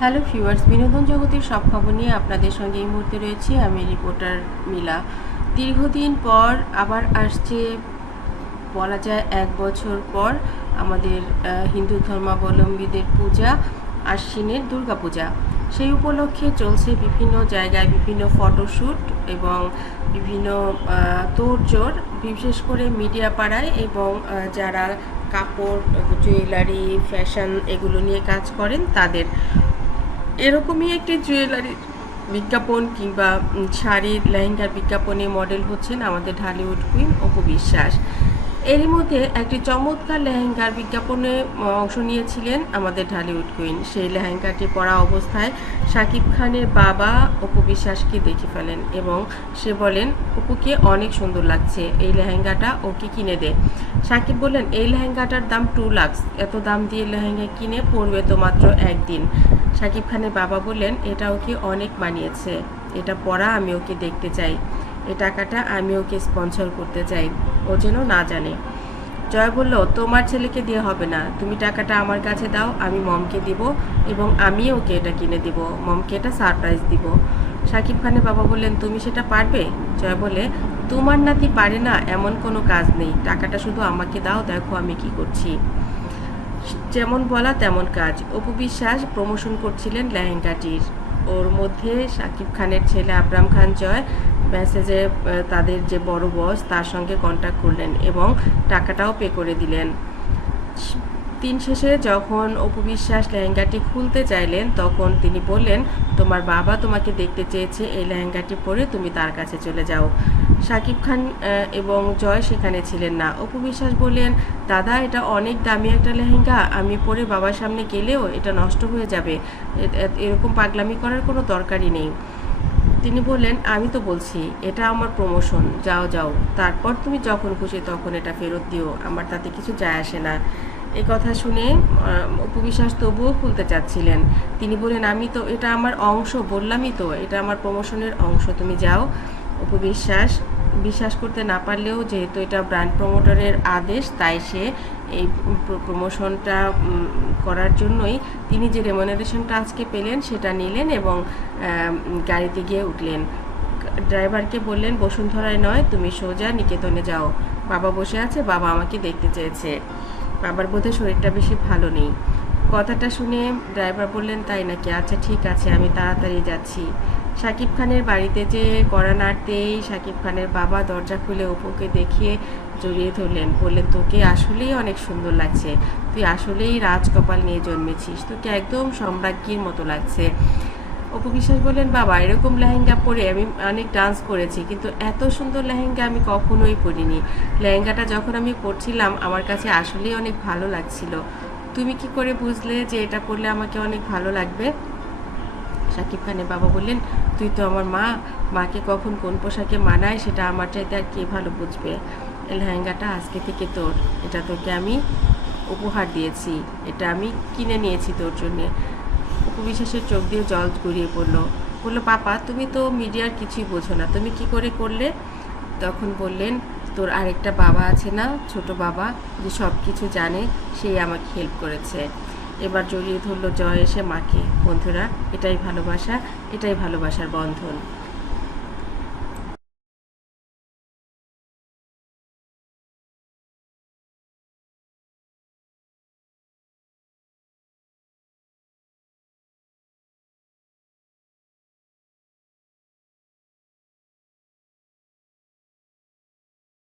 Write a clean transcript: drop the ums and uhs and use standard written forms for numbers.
Hello viewers, বিনোদন জগতের সব খবর নিয়ে আপনাদের সঙ্গে এই মুহূর্তে রয়েছি আমি রিপোর্টার মিলা। দীর্ঘদিন পর আবার আসছে, বলা যায় 1 বছর পর আমাদের হিন্দু ধর্মাবলম্বীদের পূজা, আশ্বিনের দুর্গাপূজা। সেই উপলক্ষে চলছে বিভিন্ন জায়গায় বিভিন্ন ফটোশ্যুট এবং বিভিন্ন তোড়জোড়, বিশেষ করে মিডিয়া পাড়ায় এবং যারা কাপড়, জুয়েলারি, ফ্যাশন এগুলো নিয়ে কাজ করেন তাদের। এরকমই একটি জুয়েলারির বিজ্ঞাপন কিংবা শাড়ির লেহেঙ্গার বিজ্ঞাপনে মডেল হচ্ছেন আমাদের ঢালিউড কুইন অপু বিশ্বাস। এরই মধ্যে একটি চমৎকার লেহেঙ্গার বিজ্ঞাপনে অংশ নিয়েছিলেন আমাদের ঢালিউড কুইন। সেই লেহেঙ্গাটি পরা অবস্থায় শাকিব খানের বাবা অপু বিশ্বাসকে দেখে ফেলেন এবং সে বলেন, অপুকে অনেক সুন্দর লাগছে, এই লেহেঙ্গাটা ওকে কিনে দে। শাকিব বললেন, এই লেহেঙ্গাটার দাম 2 লাখ, এত দাম দিয়ে লেহেঙ্গা কিনে পরবে তো মাত্র একদিন। শাকিব খানের বাবা বললেন, এটা ওকে অনেক মানিয়েছে, এটা পরা আমি ওকে দেখতে চাই, এই টাকাটা আমি ওকে স্পন্সর করতে চাই, ও যেন না জানে। জয় বলল, তোমার ছেলেকে দিয়ে হবে না, তুমি টাকাটা আমার কাছে দাও, আমি মমকে দিব এবং আমি ওকে এটা কিনে দিব, মমকে এটা সারপ্রাইজ দিব। শাকিব খানের বাবা বললেন, তুমি সেটা পারবে? জয় বলে, তোমার নাতি পারে না এমন কোনো কাজ নেই, টাকাটা শুধু আমাকে দাও, দেখো আমি কি করছি। যেমন বলা তেমন কাজ। অপু বিশ্বাস প্রমোশন করছিলেন লেহেঙ্গাটির। ওর মধ্যে শাকিব খানের ছেলে আবরাম খান জয় মেসেজে তাদের যে বড় বস তার সঙ্গে কন্ট্যাক্ট করলেন এবং টাকাটাও পে করে দিলেন। দিন শেষে যখন অপু বিশ্বাস লেহেঙ্গাটি খুলতে চাইলেন তখন তিনি বললেন, তোমার বাবা তোমাকে দেখতে চেয়েছে, এই লেহেঙ্গাটি পরে তুমি তার কাছে চলে যাও। শাকিব খান এবং জয় সেখানে ছিলেন না। অপু বিশ্বাস বললেন, দাদা এটা অনেক দামি একটা লেহেঙ্গা, আমি পরে বাবার সামনে গেলেও এটা নষ্ট হয়ে যাবে, এরকম পাগলামি করার কোনো দরকারই নেই। তিনি বললেন, আমি তো বলছি এটা আমার প্রমোশন, যাও যাও, তারপর তুমি যখন খুশি তখন এটা ফেরত দিও, আমার তাতে কিছু যায় আসে না। এই কথা শুনে অপু বিশ্বাস তবুও খুলতে চাচ্ছিলেন। তিনি বলেন, আমি তো, এটা আমার অংশ, বললামই তো এটা আমার প্রমোশনের অংশ, তুমি যাও। অপু বিশ্বাস বিশ্বাস করতে না পারলেও যেহেতু এটা ব্র্যান্ড প্রমোটারের আদেশ, তাই সে এই প্রমোশনটা করার জন্যই তিনি যে রেমুনারেশনটা আজকে পেলেন সেটা নিলেন এবং গাড়িতে গিয়ে উঠলেন। ড্রাইভারকে বললেন, বসুন্ধরায় নয়, তুমি সোজা নিকেতনে যাও, বাবা বসে আছে, বাবা আমাকে দেখতে চেয়েছে, বাবার বোধহয় শরীরটা বেশি ভালো নেই। কথাটা শুনে ড্রাইভার বললেন, তাই নাকি, আচ্ছা ঠিক আছে, আমি তাড়াতাড়ি যাচ্ছি। শাকিব খানের বাড়িতে যে কড়া নাড়তেই শাকিব খানের বাবা দরজা খুলে অপুকে দেখিয়ে জড়িয়ে ধরলেন, বললেন, তোকে আসলেই অনেক সুন্দর লাগছে, তুই আসলেই রাজকপাল নিয়ে জন্মেছিস, তোকে একদম সম্রাজ্ঞীর মতো লাগছে। অপু বিশ্বাস বললেন, বাবা এরকম লেহেঙ্গা পরে আমি অনেক ডান্স করেছি, কিন্তু এত সুন্দর লেহেঙ্গা আমি কখনোই পরিনি। লেহেঙ্গাটা যখন আমি পরছিলাম আমার কাছে আসলেই অনেক ভালো লাগছিল, তুমি কি করে বুঝলে যে এটা পরলে আমাকে অনেক ভালো লাগবে? শাকিব খানের বাবা বললেন, তুই তো আমার মা, মাকে কখন কোন পোশাকে মানায় সেটা আমার চাইতে আর কে ভালো বুঝবে। এই লেহেঙ্গাটা আজকে থেকে তোর, এটা তোকে আমি উপহার দিয়েছি, এটা আমি কিনে নিয়েছি তোর জন্যে। অপু বিশ্বাসের চোখ দিয়ে জল গড়িয়ে পড়লো। বললো, পাপা তুমি তো মিডিয়ার কিছুই বোঝো না, তুমি কি করে করলে? তখন বললেন, তোর আরেকটা বাবা আছে না, ছোট বাবা, যে সব কিছু জানে, সেই আমাকে হেল্প করেছে। এবার জড়িয়ে ধরলো জয় এসে মাকে। বন্ধুরা, এটাই ভালোবাসা, এটাই ভালোবাসার বন্ধন।